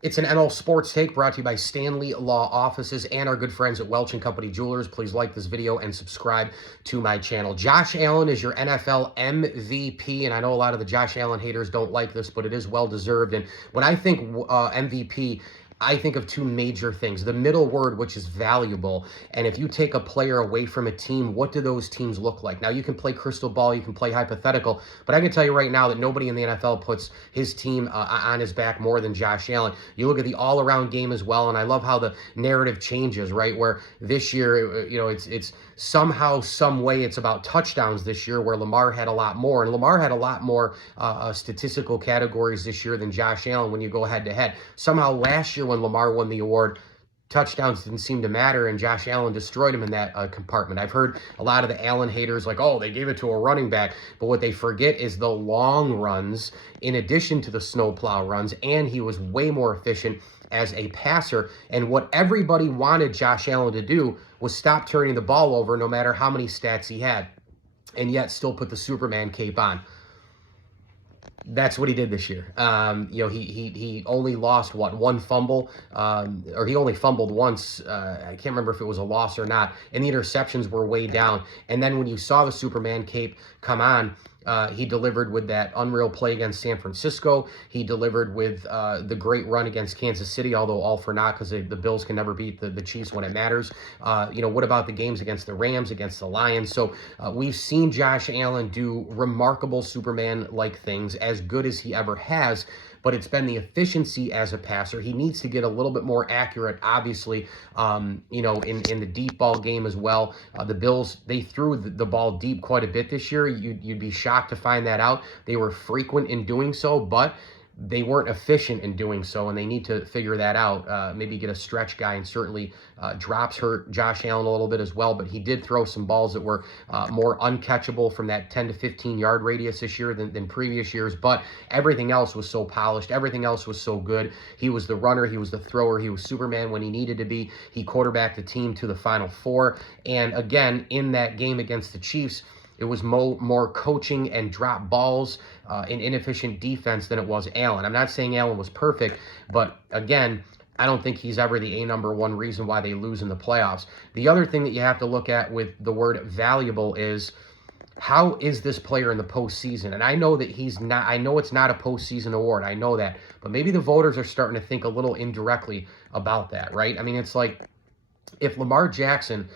It's an NL Sports Take brought to you by Stanley Law Offices and our good friends at Welch & Company Jewelers. Please like this video and subscribe to my channel. Josh Allen is your NFL MVP, and I know a lot of the Josh Allen haters don't like this, but it is well-deserved. And when I think MVP, I think of two major things. The middle word, which is valuable. And if you take a player away from a team, what do those teams look like? Now, you can play crystal ball, you can play hypothetical, but I can tell you right now that nobody in the NFL puts his team on his back more than Josh Allen. You look at the all-around game as well, and I love how the narrative changes, right? Where this year, it's somehow, some way, it's about touchdowns this year, where Lamar had a lot more. And Lamar had a lot more statistical categories this year than Josh Allen when you go head-to-head. Somehow last year when Lamar won the award, touchdowns didn't seem to matter, and Josh Allen destroyed him in that compartment. I've heard a lot of the Allen haters like, oh, they gave it to a running back, but what they forget is the long runs in addition to the snowplow runs, and he was way more efficient as a passer. And what everybody wanted Josh Allen to do was stop turning the ball over no matter how many stats he had, and yet still put the Superman cape on. That's what he did this year. He only lost, one fumble, or he only fumbled once. I can't remember if it was a loss or not, and the interceptions were way down. And then when you saw the Superman cape come on, he delivered with that unreal play against San Francisco. He delivered with the great run against Kansas City, although all for naught, because the Bills can never beat the Chiefs when it matters. What about the games against the Rams, against the Lions? So we've seen Josh Allen do remarkable Superman-like things, as good as he ever has, but it's been the efficiency as a passer. He needs to get a little bit more accurate, obviously, in the deep ball game as well. The Bills, they threw the ball deep quite a bit this year. You'd be shocked to find that out. They were frequent in doing so, but they weren't efficient in doing so, and they need to figure that out. Maybe get a stretch guy, and certainly drops hurt Josh Allen a little bit as well, but he did throw some balls that were more uncatchable from that 10 to 15-yard radius this year than previous years, but everything else was so polished. Everything else was so good. He was the runner. He was the thrower. He was Superman when he needed to be. He quarterbacked the team to the Final Four, and again, in that game against the Chiefs, it was more coaching and drop balls and inefficient defense than it was Allen. I'm not saying Allen was perfect, but again, I don't think he's ever the number one reason why they lose in the playoffs. The other thing that you have to look at with the word valuable is, how is this player in the postseason? And I know that he's not, I know it's not a postseason award. I know that. But maybe the voters are starting to think a little indirectly about that, right? I mean, it's like, if Lamar Jackson,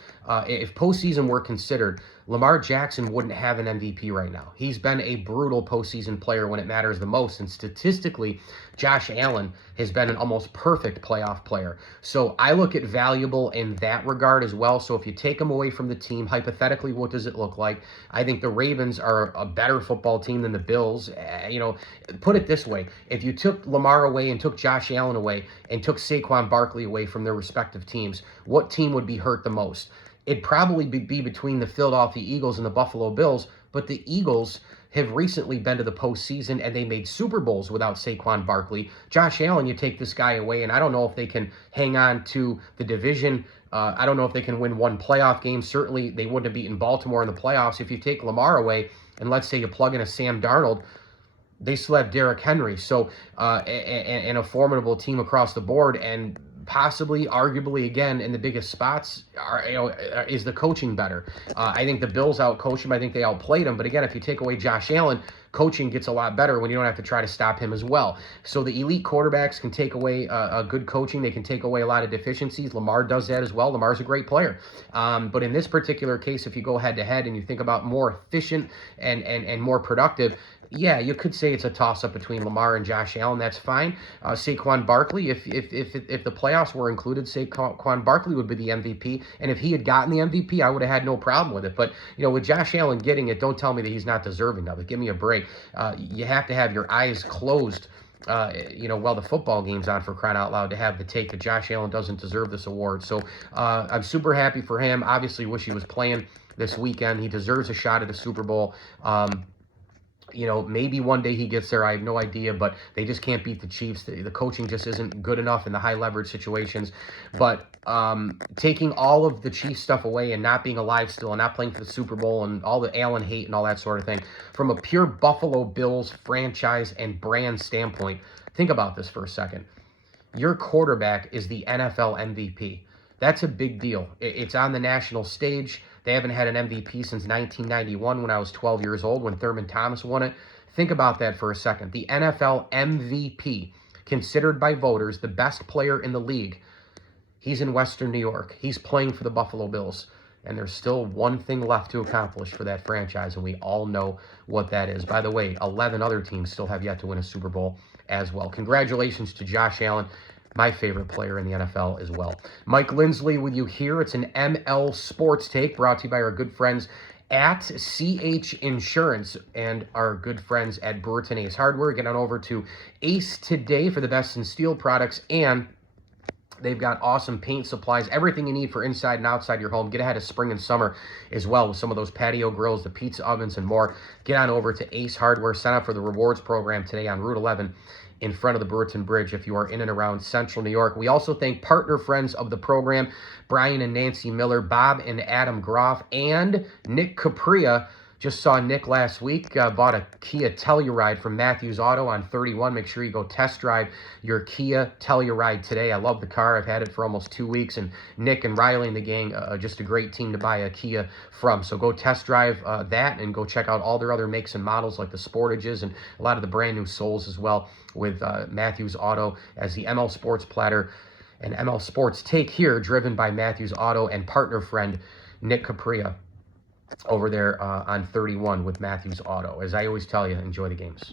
if postseason were considered, Lamar Jackson wouldn't have an MVP right now. He's been a brutal postseason player when it matters the most. And statistically, Josh Allen has been an almost perfect playoff player. So I look at valuable in that regard as well. So if you take him away from the team, hypothetically, what does it look like? I think the Ravens are a better football team than the Bills. Put it this way. If you took Lamar away and took Josh Allen away and took Saquon Barkley away from their respective teams, what team would be hurt the most? It'd probably be between the Philadelphia Eagles and the Buffalo Bills, but the Eagles have recently been to the postseason, and they made Super Bowls without Saquon Barkley. Josh Allen, you take this guy away, and I don't know if they can hang on to the division. I don't know if they can win one playoff game. Certainly, they wouldn't have beaten Baltimore in the playoffs. If you take Lamar away, and let's say you plug in a Sam Darnold, they still have Derrick Henry. So, and a formidable team across the board, and possibly, arguably, again, in the biggest spots, is the coaching better? I think the Bills out-coached him. I think they outplayed him. But again, if you take away Josh Allen, coaching gets a lot better when you don't have to try to stop him as well. So the elite quarterbacks can take away a good coaching. They can take away a lot of deficiencies. Lamar does that as well. Lamar's a great player. But in this particular case, if you go head-to-head and you think about more efficient and more productive, yeah, you could say it's a toss-up between Lamar and Josh Allen. That's fine. Saquon Barkley, if the playoffs were included, Saquon Barkley would be the MVP. And if he had gotten the MVP, I would have had no problem with it. But, with Josh Allen getting it, don't tell me that he's not deserving of it. Give me a break. You have to have your eyes closed, while the football game's on, for crying out loud, to have the take that Josh Allen doesn't deserve this award. So I'm super happy for him. Obviously, wish he was playing this weekend. He deserves a shot at the Super Bowl. Maybe one day he gets there. I have no idea, but they just can't beat the Chiefs. The coaching just isn't good enough in the high leverage situations. But taking all of the Chiefs stuff away and not being alive still and not playing for the Super Bowl and all the Allen hate and all that sort of thing, from a pure Buffalo Bills franchise and brand standpoint, think about this for a second. your quarterback is the NFL MVP. That's a big deal. It's on the national stage. They haven't had an MVP since 1991 when I was 12 years old when Thurman Thomas won it. Think about that for a second. The NFL MVP, considered by voters the best player in the league. He's in Western New York. He's playing for the Buffalo Bills. And there's still one thing left to accomplish for that franchise, and we all know what that is. By the way, 11 other teams still have yet to win a Super Bowl as well. Congratulations to Josh Allen, my favorite player in the NFL as well. Mike Lindsley with you here. It's an ML Sports Take brought to you by our good friends at CH Insurance and our good friends at Brewerton Ace Hardware. Get on over to Ace today for the best in steel products, and they've got awesome paint supplies, everything you need for inside and outside your home. Get ahead of spring and summer as well with some of those patio grills, the pizza ovens, and more. Get on over to Ace Hardware. Sign up for the rewards program today on Route 11 in front of the Brewerton Bridge if you are in and around Central New York. We also thank partner friends of the program, Brian and Nancy Miller, Bob and Adam Groff, and Nick Capria. Just saw Nick last week, bought a Kia Telluride from Matthews Auto on 31. Make sure you go test drive your Kia Telluride today. I love the car. I've had it for almost 2 weeks, and Nick and Riley and the gang, just a great team to buy a Kia from. So go test drive that and go check out all their other makes and models like the Sportages and a lot of the brand new Souls as well with Matthews Auto as the ML Sports Platter and ML Sports Take here, driven by Matthews Auto and partner friend Nick Capria over there on 31 with Matthews Auto. As I always tell you, enjoy the games.